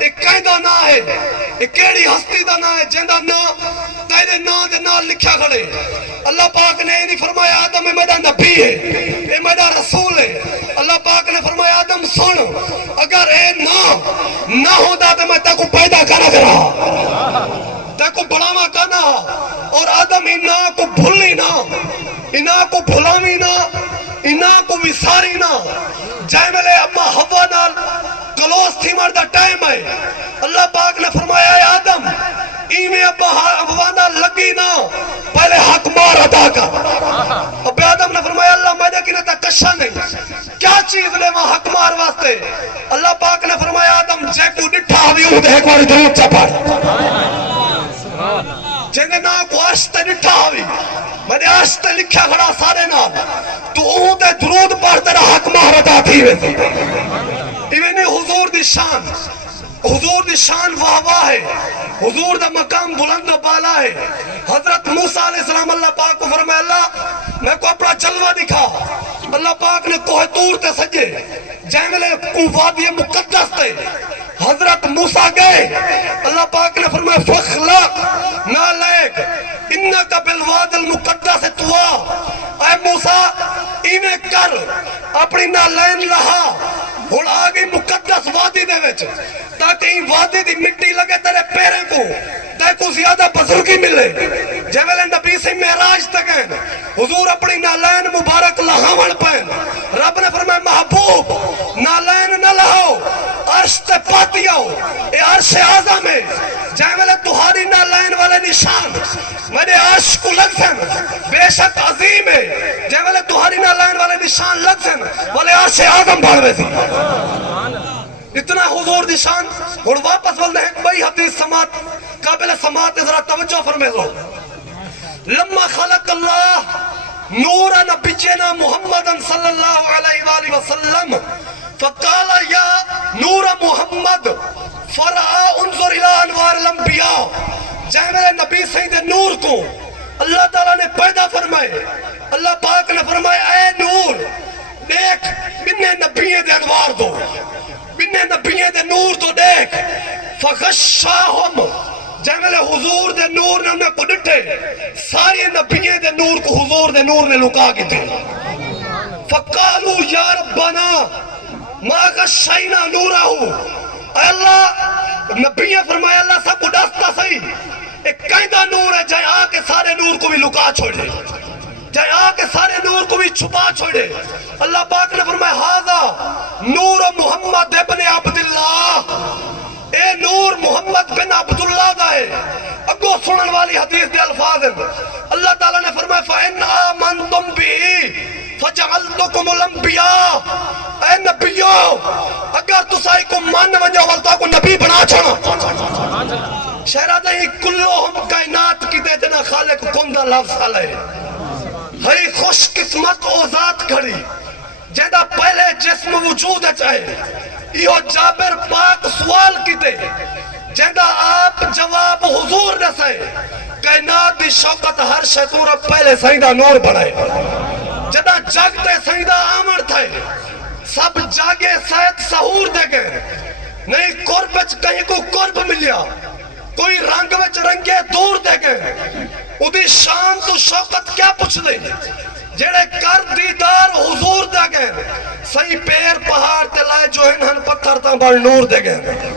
ایک کہندہ نا ہے، ایک کیڑی ہستی دا نا ہے جندہ نا تیرے نا دے نا لکھا کھڑے۔ اللہ پاک نے نہیں فرمایا آدم اے میرا نبی ہے، اے میرا رسول ہے۔ اللہ پاک نے فرمایا آدم سن، اگر اے نہ ہوتا تو میں تاکو پیدا کرنا کرا، تاکو بڑھاوا کرنا، اور آدم انہا کو بھولی نہ، انہا کو بھولاوی نہ، انہا کو وساری نہ۔ جائے ملے اما ہوا نال کلوس تھی مردہ ٹائم ہے، اللہ پاک نے فرمایا اے آدم ایمیں ابا ہوا نال لگی نہ، پہلے حق مار ادا کر۔ اب آدم نے فرمایا اللہ میں نے کنہ تا کشا نہیں، کیا چیز لے وہاں حق مار واسطے؟ اللہ پاک نے فرمایا آدم جے کو نٹھا ہوئی ہوں دے ایک باری درود چپڑ، جنہیں نا کو آشتے نٹھا ہوئی، میں نے آشتے لکھا کھڑا سارے نام، تو اون دے درود پر تیرا حق مار ادا تھی ویسی۔ ایویں حضور دی شان، حضور دی شان واہ واہ ہے، حضور دا مقام بلند و بالا ہے۔ حضرت موسیٰ علیہ السلام اللہ پاک کو فرمایا اللہ میں کو اپنا جلوہ دکھا۔ اللہ پاک نے کوہ طور تے سجے جنگلے کو وادی مقدس تے حضرت موسیٰ گئے، اللہ پاک نے فرمایا فخلق نالیک انکا بالواد المقدس توا، اے موسیٰ ایمیں کر اپنی نالین لہا، ہون آگئی مقدس وادی دے وچ، تاکہ این وادی دی مٹی لگے تیرے پیرے کو، تاکہ زیادہ بزرگی ملے۔ جیوے نبی سے معراج تکین حضور اپنی نالین مبارک لہاون پہن، رب نے فرمایا محبوب نالین نہ لہاؤ، عرش تے پاتی آؤ، اے عرش اعظم ہے، جیوے تہاری نالین والے نشان میرے عرش کو لگ سن، بے شک عظیم ہے، جیوے تہاری نالین والے نشان لگ سن والے عرش اعظم بڑھوے تھی۔ اتنا حضور دی شان۔ اور واپس بلدے ہیں بھئی حدیث سماعت قابل سماعت ذرا توجہ فرمے دو۔ لما خلق اللہ نور نبینا محمد صلی اللہ علیہ وآلہ وسلم فقال یا نور محمد فرعا انظر الى انوار الانبیاء، جائے میرے نبی سید نور کو اللہ تعالیٰ نے پیدا فرمائے، اللہ پاک نے فرمائے اے نور دیکھ بننے نبییں دے انوار دو، بننے نبییں دے نور تو دیکھ۔ فغشاہم جائے میرے حضور دے نور نے انہیں کو ڈٹھے، ساری نبییں دے نور کو حضور دے نور نے لکا کی تھے۔ فقالو یا ربنا ما غشینا نورہو، اے اللہ نبییں فرمایا اللہ سب کو ڈستا صحیح، ایک قیدہ نور ہے جائے آکے سارے نور کو بھی لکا چھوڑے، جائے آکے سارے نور کو بھی چھپا چھوڑے۔ اللہ پاک نے فرمایا ہاذا نور محمد ابن عبداللہ، اے نور محمد بن عبداللہ دا ہے۔ اگو سنن والی حدیث دے الفاظ ہیں، اللہ تعالیٰ نے فرمایا فَإِنْ آمَنْتُمْ بِهِ فَجَعَلْتُكُمُ الْأَنْبِيَاءَ، اے نبیوں اگر تسائی کو مان ونجا والتا کو نبی بنا چھانا۔ شہرادہ ہی کلہم کائنات کی دیتنا خالق کندہ لفظ علیہ، ہی خوش قسمت او ذات کھڑی جیدہ پہلے جسم وجود ہے چاہے، یہ جابر پاک سوال کی دے جیدہ آپ جواب حضور رسے، کائنات دی شوقت ہر شیطور پہلے سیدہ نور بڑھائے، جدہ جاگتے سیدہ آمر تھے، سب جاگے سید سہور دے گئے، نہیں قرب وچ کہیں کو قرب ملیا، کوئی رنگ وچ رنگے دور دے گئے، ادھی شان تو شوقت کیا پوچھ دے، جڑے کر دیدار حضور دے گئے، صحیح پیر پہاڑ تے لائے جو انہن پتھر تاں بڑھ نور دے گئے۔